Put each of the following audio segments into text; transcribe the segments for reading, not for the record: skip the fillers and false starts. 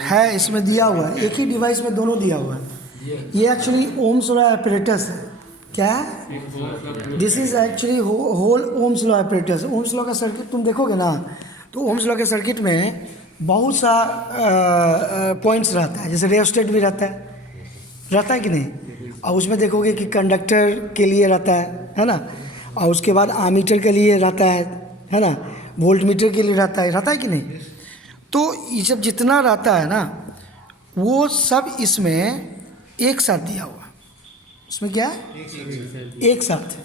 है, इसमें दिया हुआ है, एक ही डिवाइस में दोनों दिया हुआ है। ये एक्चुअली ओम्स लॉ एपरेटस है। क्या है? This is actually whole Ohm's law apparatus. Ohm's law का सर्किट तुम देखोगे ना, तो ओम्स लॉ के सर्किट में बहुत सा पॉइंट्स रहता है, जैसे रियोस्टेट भी रहता है कि नहीं? और उसमें देखोगे कि कंडक्टर के लिए रहता है ना, और उसके बाद आमीटर के लिए रहता है ना, वोल्ट मीटर के लिए रहता है कि नहीं? तो ये सब जितना रहता है ना, वो सब इसमें एक साथ दिया हुआ है। इसमें क्या है? एक साथ।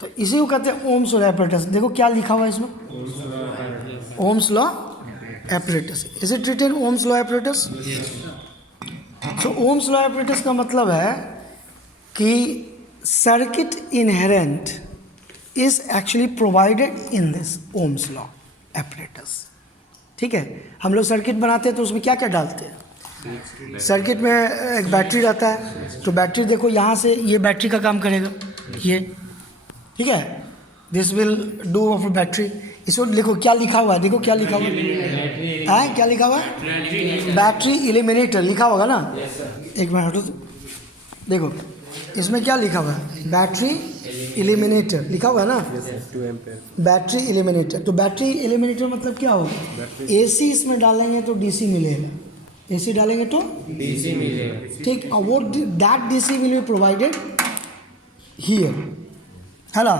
तो इसी को कहते हैं ओम्स लॉ एपरेटस। देखो क्या लिखा हुआ है इसमें, Ohm's law apparatus. Is it written Ohm's law apparatus? So Ohm's law apparatus का मतलब है कि circuit inherent is actually provided in this Ohm's law apparatus. ठीक है, हम लोग सर्किट बनाते हैं तो उसमें क्या क्या डालते हैं? सर्किट में एक बैटरी रहता है, तो बैटरी देखो यहाँ से ये बैटरी का काम करेगा, ये ठीक है, this will do of battery. इसको देखो क्या लिखा हुआ है, देखो क्या लिखा हुआ है, क्या लिखा हुआ है? बैटरी इलिमिनेटर लिखा होगा ना। एक मिनट हटो, देखो इसमें क्या लिखा हुआ है, बैटरी इलिमिनेटर लिखा हुआ है ना, बैटरी इलिमिनेटर। तो बैटरी इलिमिनेटर मतलब क्या होगा? एसी इसमें डालेंगे तो डीसी मिलेगा, एसी डालेंगे तो डीसी मिलेगा। ठीक, और वो that DC will be provided here, है ना,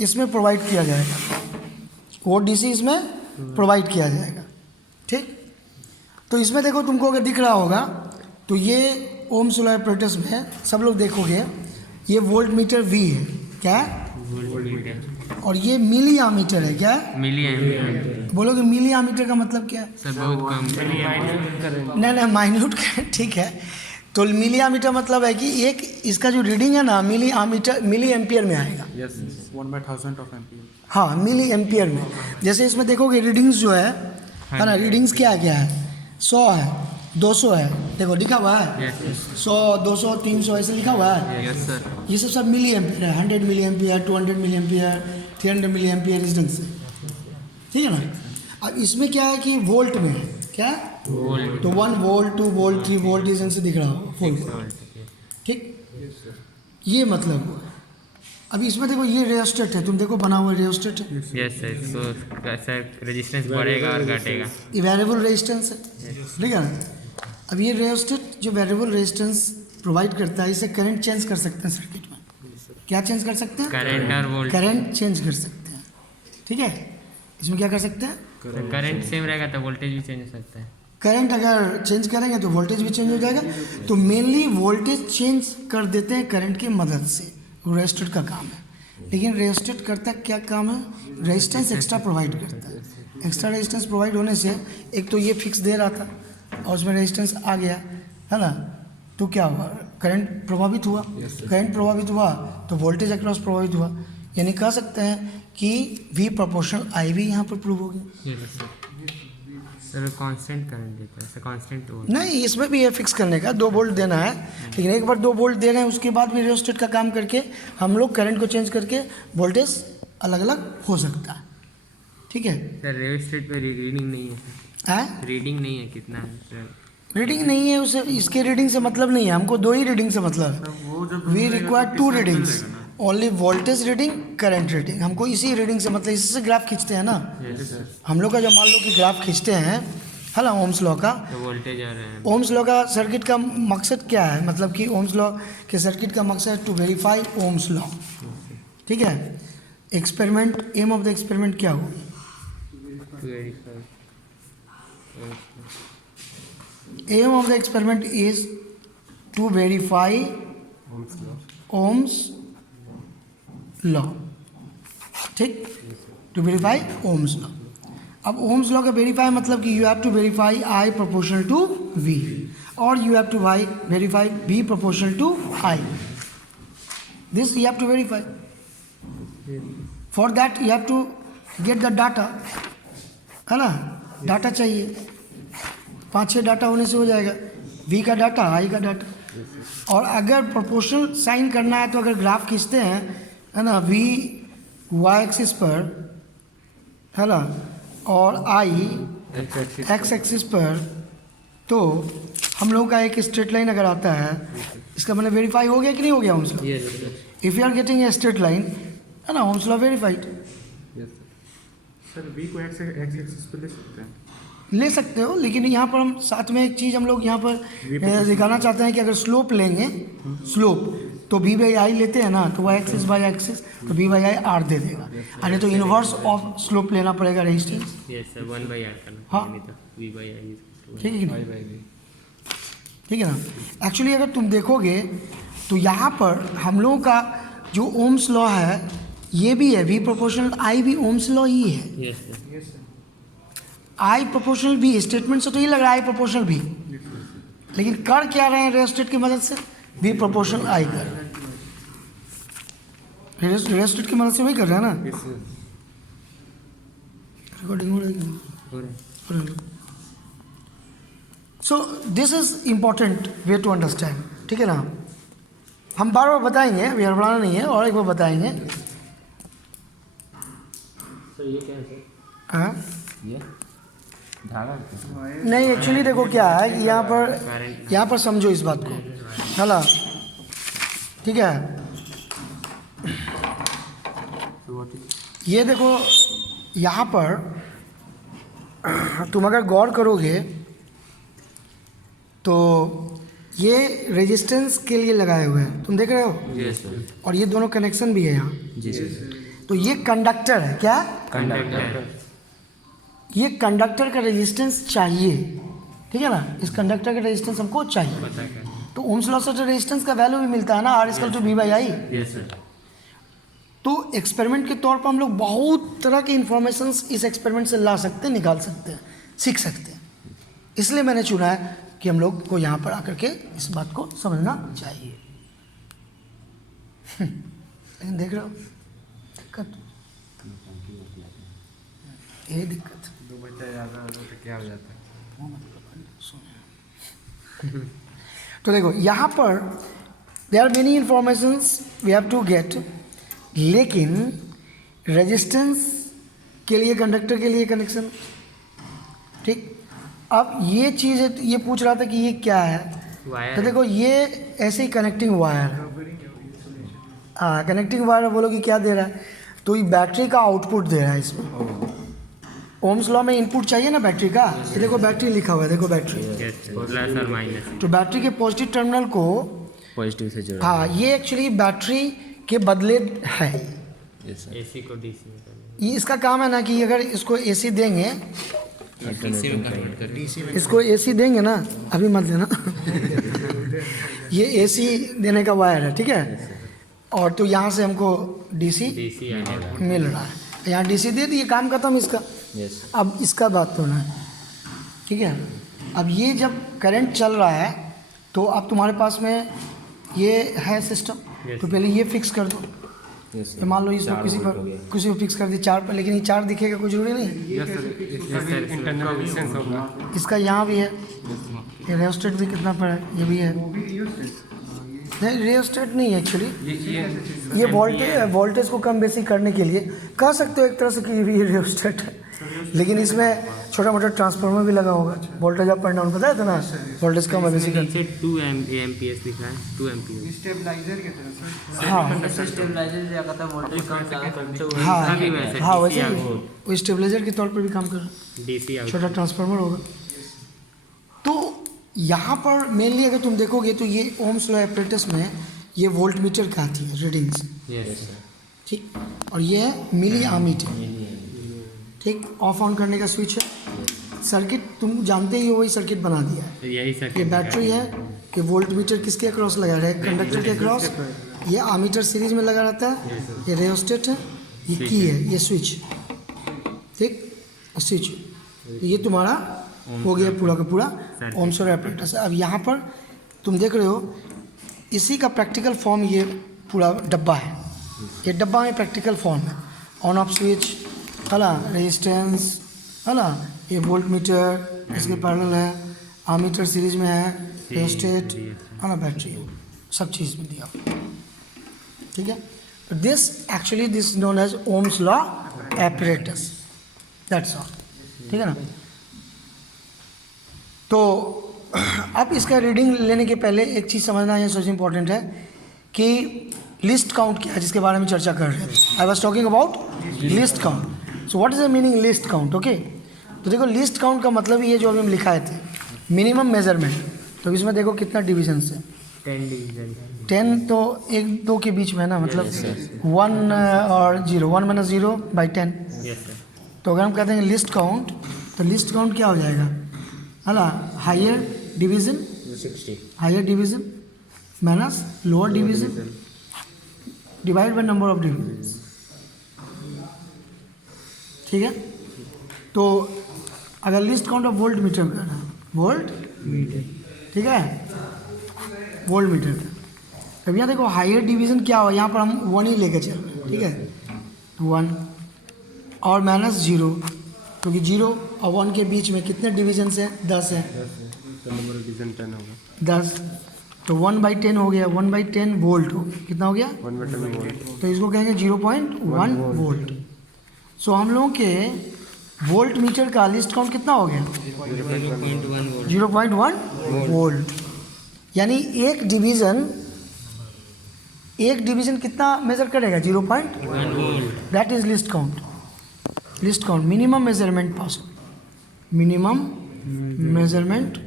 इसमें प्रोवाइड किया जाएगा, वो डीसी इसमें प्रोवाइड किया जाएगा। ठीक, तो इसमें देखो तुमको अगर दिख रहा होगा तो ये ओम्स लॉ एपरेटस में सब लोग देखोगे ये वोल्ट मीटर वी है, क्या है? Volt meter. और ये मिली आमीटर है, क्या है? मिली आमीटर। बोलोगे मिली आमीटर का मतलब क्या है? सर बहुत कम। नहीं माइन्यूट ठीक है। तो मिली आमीटर मतलब है कि एक इसका जो रीडिंग है ना, मिली आमीटर मिली एम्पियर में आएगा। Yes, 1/1000 of ampere. हाँ, मिली एम्पियर में। जैसे इसमें देखोगे रीडिंग्स जो है ना, रीडिंग्स क्या क्या है? 100 है, 200 है, देखो लिखा हुआ है 100, 200, 300 ऐसे लिखा हुआ है। Yes sir. ये सब मिली एम्पियर है, 100 milliampere, 200 milliampere, 300 milliampere, इस ढंग से। ठीक है ना। अब इसमें क्या है कि वोल्ट में है, क्या वोल्ट, तो 1 वोल्ट, 2 वोल्ट, 3 वोल्ट, इस ढंग से दिख रहा होगा फुल। ठीक, ये मतलब हुआ। अब इसमें देखो ये रियोस्टेट है, तुम देखो बना हुआ रियोस्टेट है। यस सर, सो कैसा रेजिस्टेंस बढ़ेगा और घटेगा, ये वेरिएबल रेजिस्टेंस है, ठीक है ना। अब ये रेजिस्टेंस जो वेरिएबल रेजिस्टेंस प्रोवाइड करता है, इसे करंट चेंज कर सकते हैं सर्किट में। क्या चेंज कर सकते हैं? करंट और वोल्ट, करंट चेंज कर सकते हैं। ठीक है, इसमें क्या कर सकते हैं? करंट सेम रहेगा तो वोल्टेज भी चेंज हो सकता है। करंट अगर चेंज करेंगे तो वोल्टेज भी चेंज हो जाएगा। तो मेनली वोल्टेज चेंज कर देते हैं करंट की मदद से, रेजिस्टेंस का काम है। लेकिन रेजिस्टेंस करता क्या काम है? रेजिस्टेंस एक्स्ट्रा प्रोवाइड करता है। एक्स्ट्रा रेजिस्टेंस प्रोवाइड होने से एक तो ये फिक्स दे रहा था और उसमें रेजिस्टेंस आ गया, है ना, तो क्या हुआ? करंट प्रभावित हुआ। करंट प्रभावित हुआ तो वोल्टेज अक्रॉस प्रभावित हुआ। यानी कह सकते हैं कि V प्रोपोर्शनल I भी यहाँ पर प्रूव हो गया। सर कांस्टेंट करंट देता है, सर कांस्टेंट वोल्ट नहीं, इसमें भी ये फिक्स करने का 2 वोल्ट देना है, लेकिन एक बार 2 वोल्ट दे रहे हैं उसके बाद भी रियोस्टेट का काम करके हम लोग करंट को चेंज करके वोल्टेज अलग अलग हो सकता है। ठीक है सर, रेजिस्टेंस पे रीडिंग नहीं है, रीडिंग नहीं है कितना है सर? रीडिंग नहीं है, उसे इसके रीडिंग से मतलब नहीं है, हमको 2 ही रीडिंग से मतलब है। We require 2 readings, only voltage reading, current reading. हमको इसी रीडिंग से मतलब, इससे ग्राफ खींचते हैं ना हम लोग का। जब मान लो कि ग्राफ खींचते हैं, है ना, ओम्स लॉ का, तो वोल्टेज आ रहा है। ओम्स लॉ का सर्किट का मकसद क्या है? मतलब कि ओम्स लॉ के सर्किट का मकसद है टू वेरीफाई ओम्स लॉ। ठीक है, experiment, aim of the experiment क्या होगी? Aim of the experiment is to verify Ohm's law. ठीक, टू वेरीफाई ओम्स लॉ। अब ओम्स लॉ का वेरीफाई मतलब कि you have to verify I proportional to V, और you have to verify V proportional to I. This you have to verify. For that you have to get the data, है ना, data चाहिए। 5-6 data होने से हो जाएगा, V का data, I का डाटा। और अगर प्रोपोर्शनल साइन करना है तो अगर ग्राफ खींचते हैं, है ना, V Y एक्सिस पर, है ना, और I X एक्सिस पर, तो हम लोगों का एक स्ट्रेट लाइन अगर आता है, इसका मतलब वेरीफाई हो गया कि नहीं हो गया Ohm's law? If you are getting a straight line, है ना, Ohm's law verified. Sir v को x एक्सिस पे ले सकते हैं। ले सकते हो, लेकिन यहाँ पर हम साथ में एक चीज़ हम लोग यहाँ पर दिखाना चाहते हैं कि अगर स्लोप लेंगे, स्लोप तो v बाई आई लेते हैं ना, तो y एक्सिस बाई एक्सिस, तो v बाई आई आर दे देगा। अरे तो इन्वर्स ऑफ स्लोप लेना पड़ेगा रेजिस्टेंस। यस सर, 1/r करना हाँ। नहीं तो v/i। ठीक है कि नहीं? ठीक है ना। एक्चुअली अगर तुम देखोगे तो यहाँ पर हम लोगों का जो ओम्स लॉ है ये भी है, v प्रोपोर्शनल i भी ओम्स लॉ ही है। Yes sir. I प्रोपोर्शनल भी, स्टेटमेंट से तो ये लग रहा है I प्रोपोर्शनल भी, लेकिन कर क्या रहे हैं रेस्टेट की मदद से? v प्रोपोर्शनल I कर रहे हैं, रेस्टेट की मदद से वही कर रहे हैं ना। रिकॉर्डिंग हो रही है। So this is important way to understand, ठीक है ना। हम बार बार बताएंगे, अभी हड़बड़ाना नहीं है, और एक बार बताएंगे। सर ये क्या है सर? हाँ ये धागा नहीं, एक्चुअली देखो क्या है कि यहाँ पर समझो इस बात को, है ना, ठीक है। ये देखो यहाँ पर तुम अगर गौर करोगे तो ये रेजिस्टेंस के लिए लगाए हुए हैं, तुम देख रहे हो, यस सर। और ये दोनों कनेक्शन भी है यहाँ। जी सर। तो ये कंडक्टर है, क्या? कंडक्टर। ये कंडक्टर का रेजिस्टेंस चाहिए, ठीक है ना। इस कंडक्टर का रेजिस्टेंस हमको चाहिए, पता है। तो ओम्स लॉ से तो रेजिस्टेंस का वैल्यू भी मिलता है ना, R equal to v by I. Yes sir. तो एक्सपेरिमेंट के तौर पर हम लोग बहुत तरह के इंफॉर्मेशंस इस एक्सपेरिमेंट से ला सकते हैं, निकाल सकते हैं, सीख सकते हैं। इसलिए मैंने चुना है कि हम लोग को यहाँ पर आकर के इस बात को समझना चाहिए। लेकिन देख रहे हो दिक्कत, ये दिक्कत। दो बच्चा ज़्यादा हो तो क्या हो जाता है? तो देखो यहाँ पर there are many informations we have to get, लेकिन रेजिस्टेंस के लिए, कंडक्टर के लिए कनेक्शन, ठीक। अब ये चीज़ है, ये पूछ रहा था कि ये क्या है, तो देखो ये ऐसे ही कनेक्टिंग वायर है। हाँ, कनेक्टिंग वायर बोलोगे क्या दे रहा है, तो ये बैटरी का आउटपुट दे रहा है इसमें। ओम्स लॉ में इनपुट चाहिए ना बैटरी का, ये देखो बैटरी लिखा हुआ है, देखो बैटरी, प्लस और माइनस। तो बैटरी के पॉजिटिव टर्मिनल को पॉजिटिव से जोड़ा। हाँ, ये एक्चुअली बैटरी के बदले है। एसी को डीसी में करना। ये इसका काम है ना कि अगर इसको एसी देंगे, इसको एसी देंगे ना, अभी मत देना ये एसी देने का वायर है, ठीक है। और तो यहाँ से हमको डीसी मिल रहा है, यहाँ डीसी दे दिए, काम खत्म इसका। अब इसका बात तो ना, ठीक है। अब ये जब करंट चल रहा है तो अब तुम्हारे पास में ये है सिस्टम, तो पहले ये फिक्स कर दो। तो मान लो इसको किसी को फिक्स कर दी 4 पर, लेकिन ये 4 दिखेगा, कोई जरूरी नहीं। इसका यहाँ भी है, ये रेयोस्टेट भी कितना पर है, ये भी है। नहीं, रेयोस्टेट नहीं है एक्चुअली, ये वोल्टेज को कम बेसी करने के लिए कह सकते हो एक तरह से कि ये रेयोस्टेट है, लेकिन इसमें छोटा मोटा ट्रांसफार्मर भी लगा होगा, वोल्टेज अप एंड डाउन, पता है तो ना, वोल्टेज कम बेसी कर। नीचे 2 एम्पियर्स लिखा है, 2 एम्पियर। स्टेबलाइजर की तरह से। हाँ स्टेबलाइजर से क्या था, वोल्टेज कम ज़्यादा करते हुए। हाँ वैसे हाँ, वैसे DC ही वो स्टेबलाइजर के तौर पर भी काम कर रहा है, डीसी आउट। छोटा ट्रांसफार्मर होगा। तो यहाँ पर मेनली अगर तुम देखोगे तो ये ओम्स लॉ एपरेटस में ये वोल्ट मीटर का आती है रीडिंग्स, यस ठीक, और ये है मिली आमीटर, ठीक। ऑफ ऑन करने का स्विच है, सर्किट तुम जानते ही हो, वही सर्किट बना दिया है। यही ये सर्किट बैटरी है कि वोल्ट मीटर किसके अक्रॉस लगा रहा है, कंडक्टर के अक्रॉस, ये आमीटर सीरीज में लगा रहता है, ये रेयोस्टेट है, ये की है, ये स्विच, ठीक, स्विच। ये तुम्हारा हो गया पूरा का पूरा ओम्स लॉ एपरेटस। अब यहाँ पर तुम देख रहे हो इसी का प्रैक्टिकल फॉर्म, ये पूरा डब्बा है, ये डब्बा में प्रैक्टिकल फॉर्म है, ऑन ऑफ स्विच, है ना, रेजिस्टेंस, है ना, ये वोल्ट मीटर इसके पैरेलल है, आमीटर सीरीज में है, रेयोस्टेट, है ना, बैटरी, सब चीज़ में दिया, ठीक है। This actually this known as Ohm's law apparatus, that's all, ठीक है ना। तो अब इसका रीडिंग लेने के पहले एक चीज़ समझना ये सबसे इम्पोर्टेंट है कि लिस्ट काउंट क्या है, जिसके बारे में चर्चा कर रहे थे। I was talking about list count. So what is the meaning list count? Okay, तो देखो लिस्ट काउंट का मतलब ये जो अभी हम लिखाए थे मिनिमम मेजरमेंट, तो इसमें देखो कितना डिविजन है, 10 डिवीजन 10 तो 1 2 के बीच में है ना, मतलब 1 और 0, 1 माइनस 0 बाई 10। Yes sir. तो अगर हम कहते हैं लिस्ट काउंट, तो लिस्ट काउंट क्या हो जाएगा, है ना, higher division 60 higher division minus lower division divide by number of division. ठीक है, तो अगर least count of voltmeter का है, वोल्ट मीटर, ठीक है, वोल्ट मीटर का, अब यहाँ देखो हायर डिवीजन क्या हो, यहाँ पर हम 1 ही लेके चल रहे हैं, ठीक है, 1 और माइनस 0, क्योंकि 0 और 1 के बीच में कितने डिवीजन है, 10 है, तो नंबर ऑफ डिवीजन 10 होगा, 10, तो 1/10 हो गया, 1/10 वोल्ट हो गया, कितना हो गया, 1/10 वोल्ट। तो इसको कहेंगे 0.1 वोल्ट। सो हम लोगों के वोल्ट मीटर का लिस्ट काउंट कितना हो गया, 0.1 वोल्ट। यानी एक डिवीजन कितना मेजर करेगा, 0.1 volt. That is least count. Least count minimum measurement possible, minimum measurement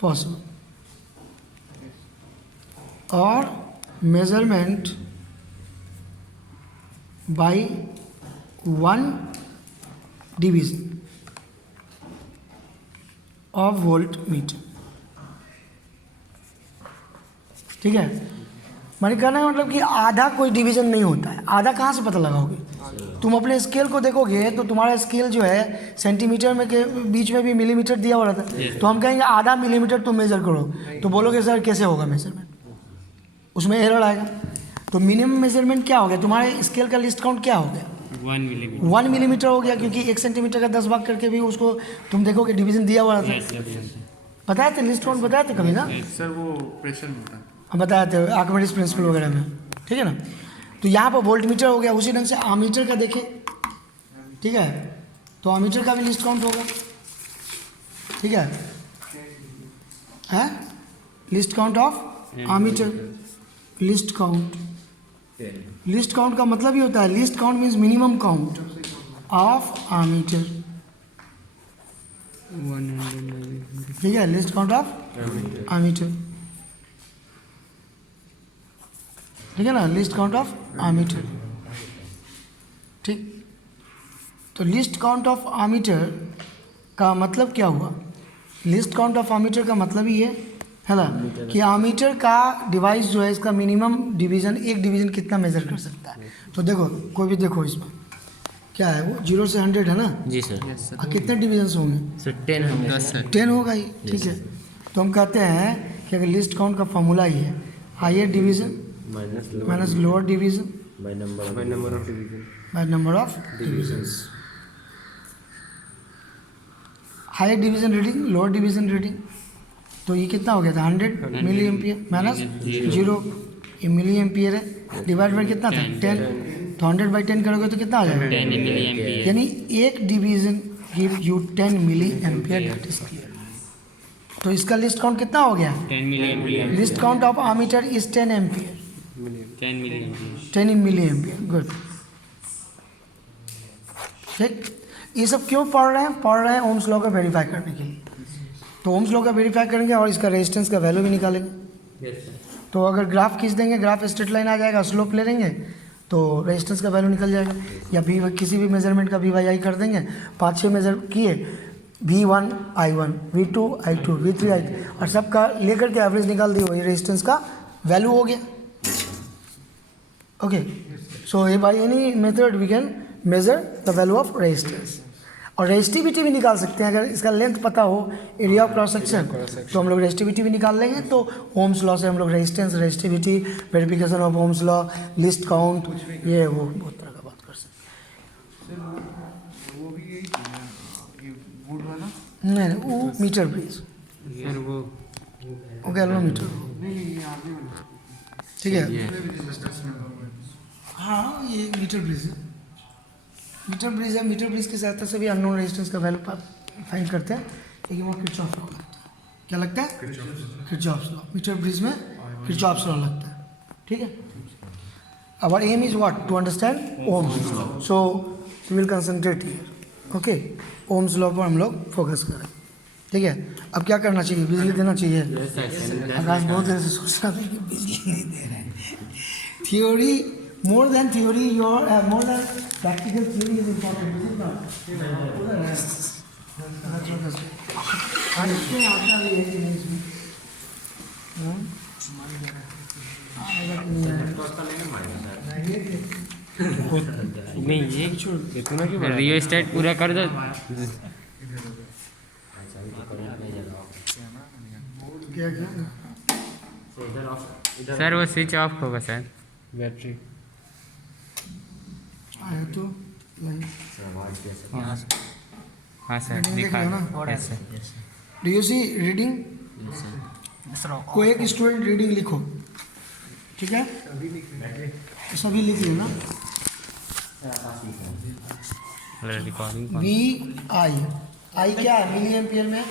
possible, और measurement by 1 division of voltmeter. ठीक है, मैंने कहना है मतलब कि आधा कोई डिवीजन नहीं होता है। आधा कहाँ से पता लगाओगे, तुम अपने स्केल को देखोगे तो तुम्हारा स्केल जो है सेंटीमीटर में के बीच में भी मिलीमीटर दिया हुआ रहता है, तो हम कहेंगे आधा मिलीमीटर तुम मेजर करो, तो बोलोगे सर कैसे होगा मेजरमेंट, उसमें एरर आएगा। तो मिनिमम मेजरमेंट क्या हो गया, तुम्हारे स्केल का लिस्ट काउंट क्या हो गया, 1 मिलीमीटर हो गया, क्योंकि 1 सेंटीमीटर का 10 भाग करके भी उसको तुम देखोगे डिवीजन दिया हुआ रहता है। बताए थे लिस्ट काउंट, बताए थे कभी ना, सर वो प्रेशर में होता है। हम बताए थे आर्किमिडीज प्रिंसिपल वगैरह में, ठीक है ना। तो यहाँ पर वोल्ट मीटर हो गया, उसी ढंग से आमीटर का देखें, ठीक है, तो आमीटर का भी लिस्ट काउंट होगा, ठीक है, list count of ammeter. List count का मतलब ही होता है, list count means minimum count of ammeter, ठीक है, लिस्ट काउंट ऑफ आमीटर, ठीक है ना, लिस्ट काउंट ऑफ आमीटर। ठीक, तो लिस्ट काउंट ऑफ आमीटर का मतलब क्या हुआ, लिस्ट काउंट ऑफ आमीटर का मतलब ही है ना कि आमीटर का डिवाइस जो है इसका मिनिमम डिवीजन, एक डिवीजन कितना मेजर कर सकता है। तो देखो कोई भी देखो, इसमें क्या है, वो 0 से 100 है ना जी सर। और कितने डिवीजन होंगे, सर 10 होगा सर, 10 होगा ही, ठीक है। तो हम कहते हैं कि अगर लिस्ट काउंट का फॉर्मूला ही है higher division minus lower division by number of division, by number of divisions. Higher division reading, lower division reading, तो ये कितना हो गया था, 100 मिली एम्पियर माइनस 0, ये मिली एम्पियर है, डिवाइड बाय कितना था 10, तो 100/10 करोगे तो कितना आ जाएगा 10 मिली एम्पियर, यानी एक division give you 10 milliampere, that is clear. तो इसका लिस्ट काउंट कितना हो गया, 10 milliampere, least count of ammeter is 10 ampere, 10 milliampere, 10 milliampere, good. ठीक, ये सब क्यों पढ़ रहे हैं ओम्स लॉ का वेरीफाई करने के लिए। तो ओम्स लॉ का वेरीफाई करेंगे और इसका रेजिस्टेंस का वैल्यू भी निकालेंगे। तो अगर ग्राफ खींच देंगे, ग्राफ स्ट्रेट लाइन आ जाएगा, स्लोप ले लेंगे तो रेजिस्टेंस का वैल्यू निकल जाएगा। या भी किसी भी मेजरमेंट का VY कर देंगे, 5-6 मेजर किए, V1 I1, V2 I2, V3 I3 और सबका लेकर के एवरेज निकाल दिए, वही रेजिस्टेंस का वैल्यू हो गया। Okay, so by any method we can measure the value of resistance. और रेजिस्टिविटी भी निकाल सकते हैं, अगर इसका लेंथ पता हो, एरिया ऑफ क्रॉस सेक्शन, तो हम लोग रेजिस्टिविटी भी निकाल लेंगे। तो ओम्स लॉ से हम लोग resistance, resistivity, verification of Ohm's law, list count, ये वो बहुत तरह का बात कर सकते हैं। वो भी यही था ना, ये वुड वाला, नहीं वो मीटर ब्रिज, सर वो गैल्वेनोमीटर, नहीं ये आगे वाला, ठीक है, हाँ ये मीटर ब्रिज है, मीटर ब्रिज है। मीटर ब्रिज की सहायता से भी अननोन रेजिस्टेंस का वैल्यू फाइंड करते हैं, लेकिन वो किरचॉफ लॉ लगता है। क्या लगता है? Kirchhoff law. मीटर ब्रिज में किरचॉफ लॉ लगता है, ठीक है। Our aim is what? To understand Ohm's law, so we will concentrate here, okay. Ohm's law पर हम लोग फोकस करें, ठीक है। अब क्या करना चाहिए? बिजली देना चाहिए। आकाश बहुत देर से सोच रहा था कि बिजली नहीं दे रहे हैं। Theory, more than theory, your more than practical theory is important, is it not? देखते हैं आता भी है कि नहीं इसमें। आएगा कि नहीं आएगा? नहीं ये इतना क्यों रियो स्टेट पूरा कर दो। क्या क्या? सर वो स्विच ऑफ होगा सर, बैटरी। आया तो नहीं। हाँ सर Reading दिखा देख लो ना। Yes, sir. Do you see reading? कोई एक स्टूडेंट रीडिंग लिखो, ठीक है? सभी लिख लो ना। रिकॉर्डिंग वी आई, आई क्या है मिली एम्पियर में?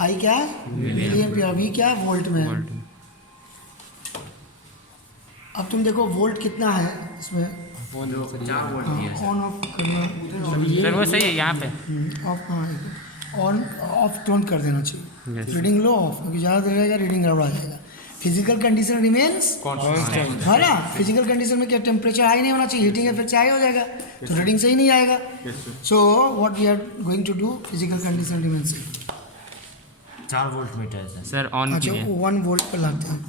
आई क्या है? Milli ampere. वी क्या है? वोल्ट में है। अब तुम देखो वोल्ट कितना है इसमें, ऑन ऑफ करना, सर वो सही है यहाँ पे। ऑफ ऑन ऑफ तुरंत कर देना चाहिए। Yes. रीडिंग लो ऑफ, क्योंकि ज़्यादा देर रहेगा रीडिंग गड़बड़ा जाएगा। फिजिकल कंडीशन रिमेन्स है ना। फिजिकल कंडीशन में क्या टेम्परेचर हाई नहीं होना चाहिए, हीटिंग इफेक्ट हाई हो जाएगा तो रीडिंग सही नहीं आएगा। So what we are going to do, physical condition remains. 4 voltmeter है सर ऑन अच्छा कीजिए। 1 वोल्ट पर लाते हैं।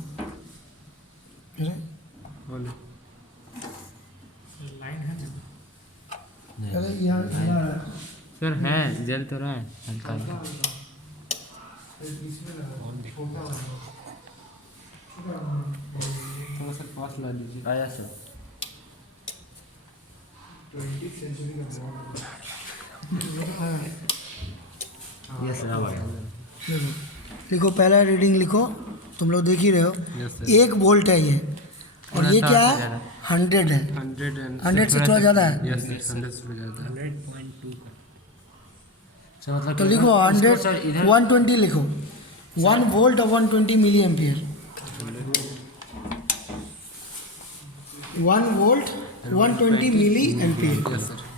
अरे यहाँ सर है जल तो रहा है हल्का हल्का। थोड़ा सा पास ला दीजिए। आया सर। यस सर अब आया। लिखो, पहला रीडिंग लिखो, तुम लोग देख ही रहे हो। Yes, sir. 1 वोल्ट है ये, और ये क्या है? 100 है। 100 से थोड़ा ज़्यादा है। यस 100 से ज़्यादा। 100.2 सर मतलब तो लिखो 100, सर इधर 120 लिखो। 1 वोल्ट और 120 milliampere. 1 volt 120 milliampere.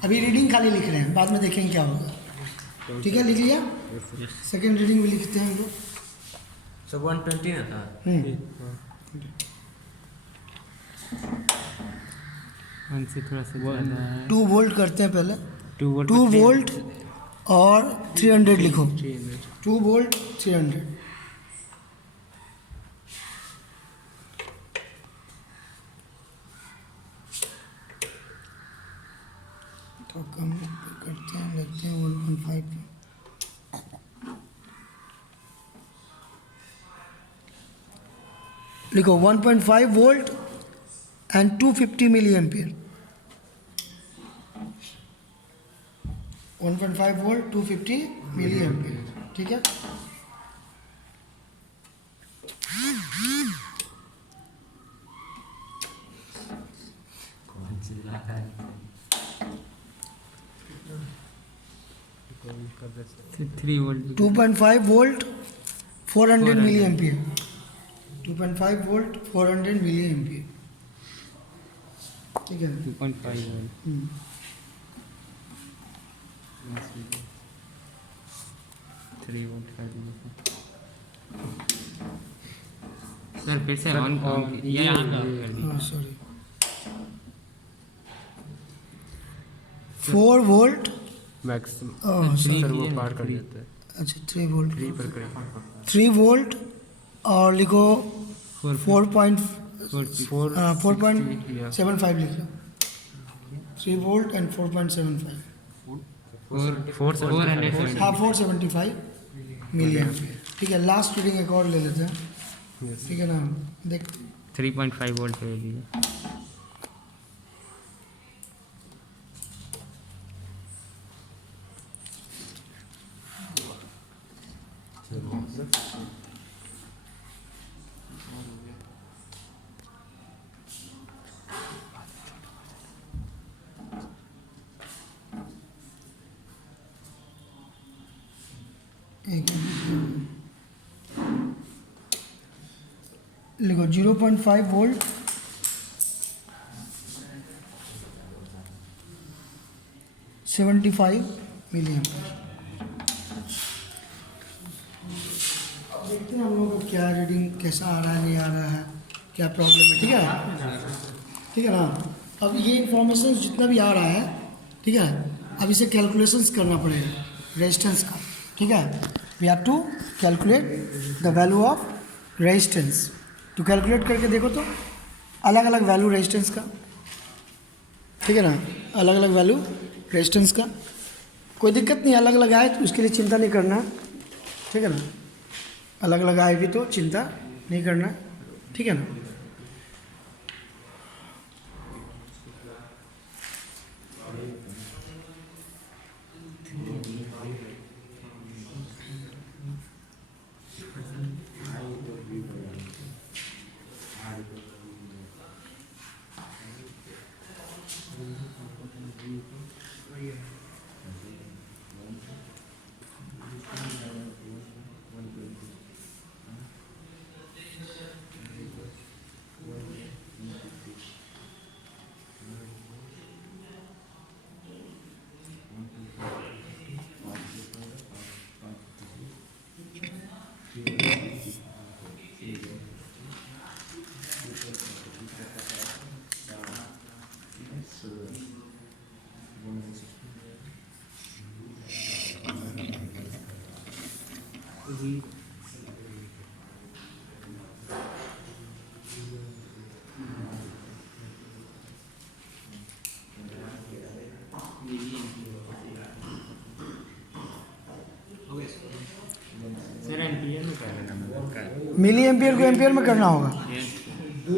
अभी रीडिंग खाली लिख रहे हैं, बाद में देखेंगे क्या होगा। ठीक है, लिख लिया। सेकेंड रीडिंग भी लिखते हैं हम लोग। सर 120 ना था। उनसे थोड़ा सा ज़्यादा है। 2 वोल्ट करते हैं पहले। 2 वोल्ट 2 वोल्ट और 300 लिखो। 2 वोल्ट 300। तो कम करते हैं, लिखते हैं 1.5 पे। लिखो 1.5 volt and 250 milliampere. 1.5 volt 250 milliampere, ठीक है। कौन सी रहा है? 3 volt 2.5 volt 400 milliampere. 2.5 volt 400 milliampere, ठीक है। 2.5 वोल्ट। हम्म। थ्री वोल्ट कर दीजिए सर। फिर से ऑन ये यहाँ पे ऑन कर दीजिए। हाँ सॉरी, 4 वोल्ट। मैक्सिमम सर वो पार कर देता है। अच्छा 3 वोल्ट, 3 पर करें। 3 वोल्ट और लिखो 4.75 लिख लो। 3 वोल्ट एंड 4.75, हाँ 475 मिली एम्पियर, ठीक है। लास्ट रीडिंग एक और ले लेते हैं, ठीक है ना। देख 3.5 वोल्ट दे दीजिए। एक लिखो 0.5 वोल्ट 75 मिली एम्पियर। अब देखते हैं हम लोग को क्या रीडिंग कैसा आ रहा है, नहीं आ रहा है, क्या प्रॉब्लम है। ठीक है, ठीक है ना। अब ये इंफॉर्मेशन जितना भी आ रहा है, ठीक है, अब इसे कैलकुलेशंस करना पड़ेगा रेजिस्टेंस का। ठीक है, we have to calculate the value of resistance. तो कैलकुलेट करके देखो तो अलग अलग वैल्यू रेजिस्टेंस का, ठीक है ना, अलग अलग वैल्यू रेजिस्टेंस का। कोई दिक्कत नहीं, अलग अलग आए तो उसके लिए चिंता नहीं करना, ठीक है ना। अलग अलग आए भी तो चिंता नहीं करना, ठीक है ना। सर एम्पियर में क्या करना है? मिली एम्पियर को एम्पियर में करना होगा।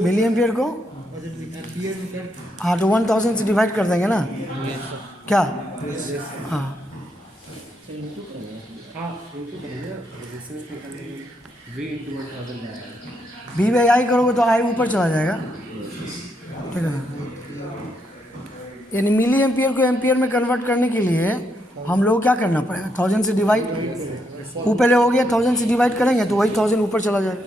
मिली एम्पियर को हाँ तो 1000 से डिवाइड कर देंगे ना, क्या? हाँ V बाई आई करोगे तो आई ऊपर चला जाएगा, ठीक है ना। यानी मिली एम्पियर को एम्पियर में कन्वर्ट करने के लिए हम लोग क्या करना पड़ेगा, 1000 से डिवाइड। वो पहले हो गया, 1000 से डिवाइड करेंगे तो वही 1000 ऊपर चला जाएगा।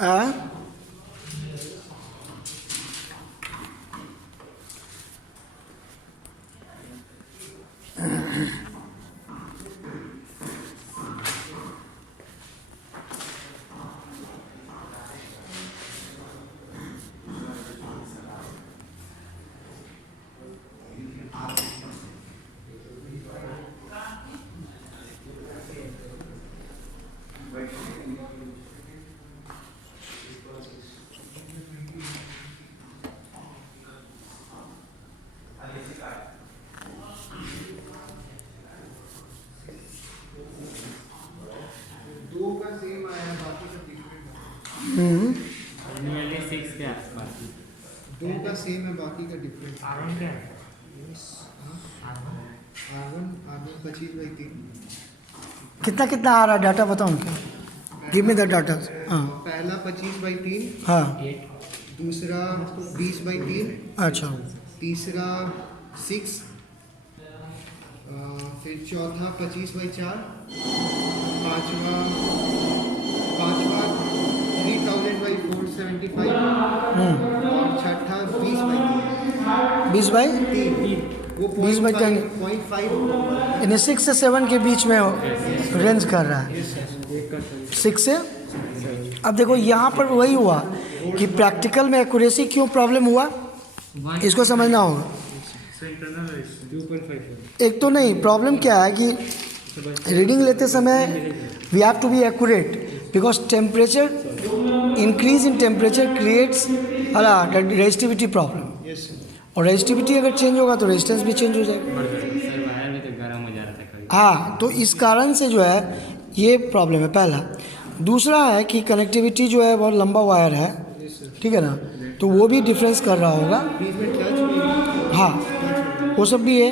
हाँ नियरली 6 के आसपास। दो का सेम है, बाकी का डिफरेंस। R1 क्या है? R1 25/3। कितना कितना आ रहा है डाटा बताओ उनका, गिव मी द डाटा। हाँ पहला 25/3, हाँ दूसरा 20/3, अच्छा तीसरा 6, फिर चौथा 25/4, पांचवा 3000/475 और छठा 20/3। 20/3 वो 20/10 0.5 यानी 6 से 7 के बीच में रेंज कर रहा है, 6 से। अब देखो यहाँ पर वही हुआ कि प्रैक्टिकल में एक्यूरेसी क्यों प्रॉब्लम हुआ, इसको समझना होगा। एक तो नहीं, प्रॉब्लम क्या है कि रीडिंग लेते समय we have to be accurate because temperature increase in temperature creates resistivity problem. और रेजिस्टिविटी अगर चेंज होगा तो रेजिस्टेंस भी चेंज हो जाएगा। सर वायर में तो गर्म हो जा रहा था कभी। हाँ, तो इस कारण से जो है ये प्रॉब्लम है पहला। दूसरा है कि कनेक्टिविटी जो है बहुत लंबा वायर है, ठीक है ना, तो वो भी डिफरेंस कर रहा होगा। बीच में क्लच में हाँ, वो सब भी है,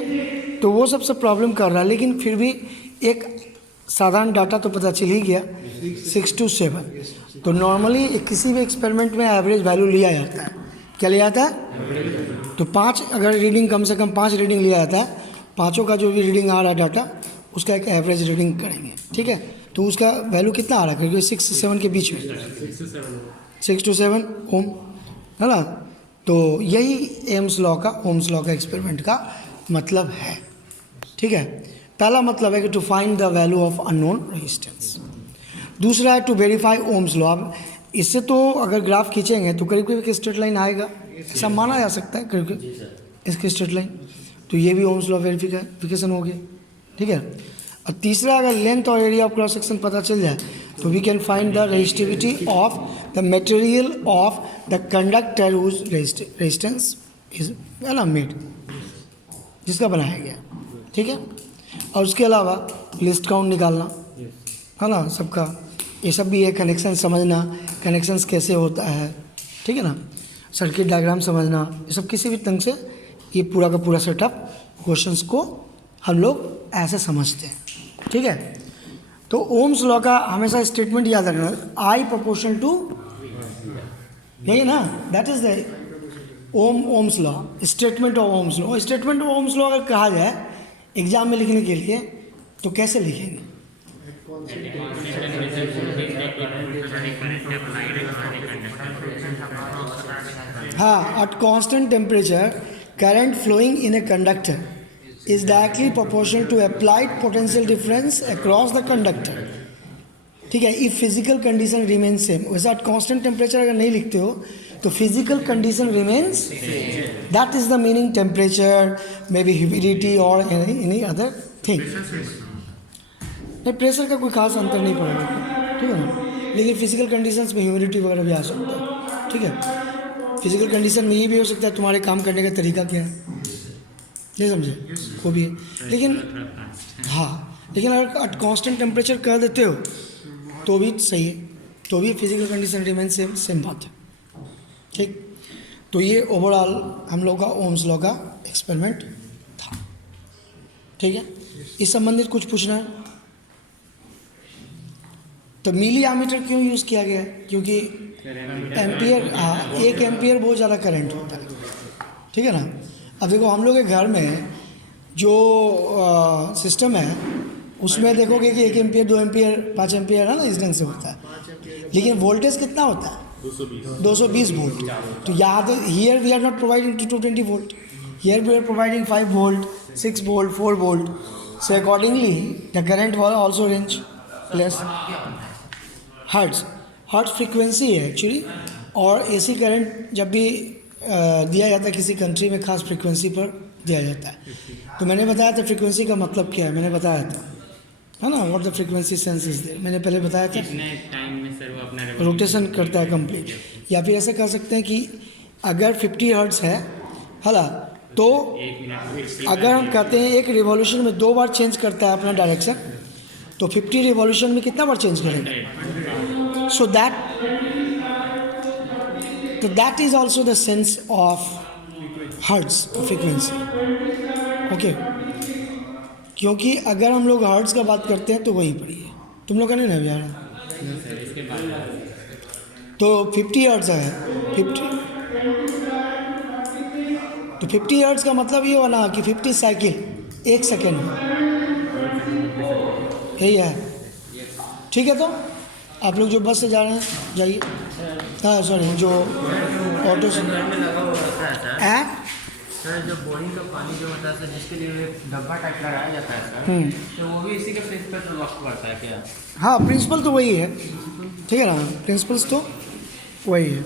तो वो सब प्रॉब्लम कर रहा है। लेकिन फिर भी एक साधारण डाटा तो पता चल ही गया 6 to 7। तो नॉर्मली किसी भी एक्सपेरिमेंट में एवरेज वैल्यू लिया जाता है। क्या लिया जाता है? तो 5 अगर रीडिंग कम से कम 5 रीडिंग लिया जाता है, पाँचों का जो भी रीडिंग आ रहा है डाटा उसका एक एवरेज रीडिंग करेंगे, ठीक है। तो उसका वैल्यू कितना आ रहा है? क्योंकि 6 से 7 के बीच में 6 to 7 ओम है ना। तो यही एम्स लॉ का एक्सपेरिमेंट का मतलब है, ठीक है। पहला मतलब है कि to find the value of unknown resistance. दूसरा है टू वेरीफाई ओम्स लॉ। अब इससे तो अगर ग्राफ खींचेंगे तो करीब करीब एक स्ट्रेट लाइन आएगा, ऐसा माना जा सकता है करीब करीब इसकी स्ट्रेट लाइन। तो ये भी ओम्स लॉ वेरिफिकेशन हो गया, ठीक है। और तीसरा, अगर लेंथ और एरिया ऑफ क्रॉस सेक्शन पता चल जाए तो we can find the resistivity of the material of the conductor whose resistance is made, जिसका बनाया गया, ठीक है। और उसके अलावा लिस्ट काउंट निकालना है ना सबका, ये सब भी है। कनेक्शन समझना, कनेक्शंस कैसे होता है, ठीक है ना। सर्किट डायग्राम समझना, ये सब किसी भी ढंग से ये पूरा का पूरा सेटअप क्वेश्चंस को हम लोग ऐसे समझते हैं, ठीक है। तो ओम्स लॉ का हमेशा स्टेटमेंट याद रखना, I प्रोपोर्शनल टू, यही ना, that is the Ohm's law, statement of Ohm's law. Statement of Ohm's law अगर कहा जाए एग्जाम में लिखने के लिए तो कैसे लिखेंगे? हाँ, at constant temperature current flowing in a conductor is directly proportional to applied potential difference across the conductor, ठीक है। if physical condition remains same, वैसे at constant temperature अगर नहीं लिखते हो तो physical condition remains that is the meaning temperature, maybe humidity or any other thing। नहीं, pressure का कोई खास अंतर नहीं पड़ेगा, ठीक है ना। लेकिन फिजिकल कंडीशंस में ह्यूमिडिटी वगैरह भी आ सकता है, ठीक है। फिजिकल कंडीशन में ये भी हो सकता है तुम्हारे काम करने का तरीका क्या है, नहीं समझे, वो भी है। लेकिन हाँ, लेकिन अगर एट कांस्टेंट टेम्परेचर कर देते हो तो भी सही है, तो भी फिजिकल कंडीशन रिमेन सेम बात है, ठीक। तो ये ओवरऑल हम लोग का ओम्स लॉ का एक्सपेरिमेंट था, ठीक है। इस संबंधित कुछ पूछना है? तो मिली आमीटर क्यों यूज़ किया गया है? क्योंकि एम्पियर, हाँ, 1 एम्पियर बहुत ज़्यादा करंट होता है, ठीक है ना। अब देखो हम लोग के घर में जो सिस्टम है उसमें देखोगे कि 1 एम्पियर 2 एम्पियर 5 एम्पियर है ना, इस ढंग से होता है। लेकिन वोल्टेज कितना होता है? 220 वोल्ट। तो याद, here we are not providing 220 volt, here we are providing 5 volt 6 volt 4 volt. So accordingly the current will also range plus hertz frequency है एक्चुअली। और एसी करंट जब भी दिया जाता है किसी कंट्री में, खास फ्रीक्वेंसी पर दिया जाता है। तो मैंने बताया था फ्रीक्वेंसी का मतलब क्या है, मैंने बताया था, है ना, what the frequency sense is there, मैंने पहले बताया था। कितने टाइम में सर वो अपना रोटेशन करता है कंप्लीट। या फिर ऐसे कह सकते हैं कि अगर 50 हर्ट्ज है ना, तो अगर हम कहते हैं एक रिवॉल्यूशन में 2 बार चेंज करता है अपना डायरेक्शन, तो 50 रिवॉल्यूशन में कितना बार चेंज करेगा? So that is also the sense of hertz frequency, okay. क्योंकि अगर हम लोग हर्ट्ज का बात करते हैं तो वही पढ़िए, तुम लोग का नहीं ना यार। तो 50 हर्ट्ज है, 50 हर्ट्ज का मतलब ये वाला कि 50 साइकिल 1 सेकेंड में, यही है, ठीक है। तो आप लोग जो बस से जा रहे हैं जाइए, हाँ सॉरी, जो ऑटो से सर जो बोरिंग का पानी जो होता है सर, जिसके लिए डब्बा टाइप लगाया जाता है सर, तो वो भी इसी के प्रिंसिपल पर वर्क करता है क्या? हाँ, प्रिंसिपल तो वही है, ठीक है ना, प्रिंसिपल्स तो वही है।